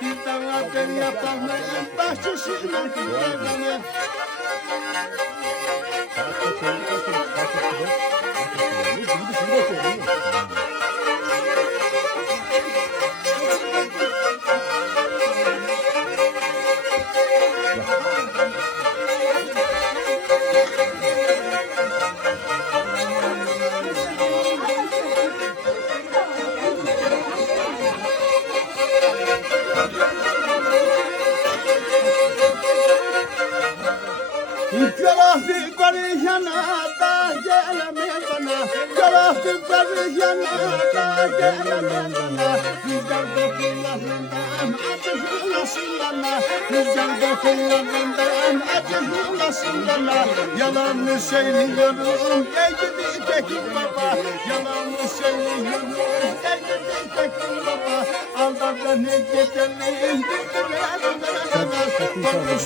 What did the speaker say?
Bir dağlar yaprağının bahçesine gidelim. Yalahdı gariyana da gelemez bana. Yalahdı gariyana da gelemez bana. Rüzgar dokularından acılasın bana. Rüzgar dokularından acılasın bana. Yalanı söylüyorum ey gidi tekin baba. Yalanı söylüyorum ey gidi tekin baba. Aldan ne gidelim bir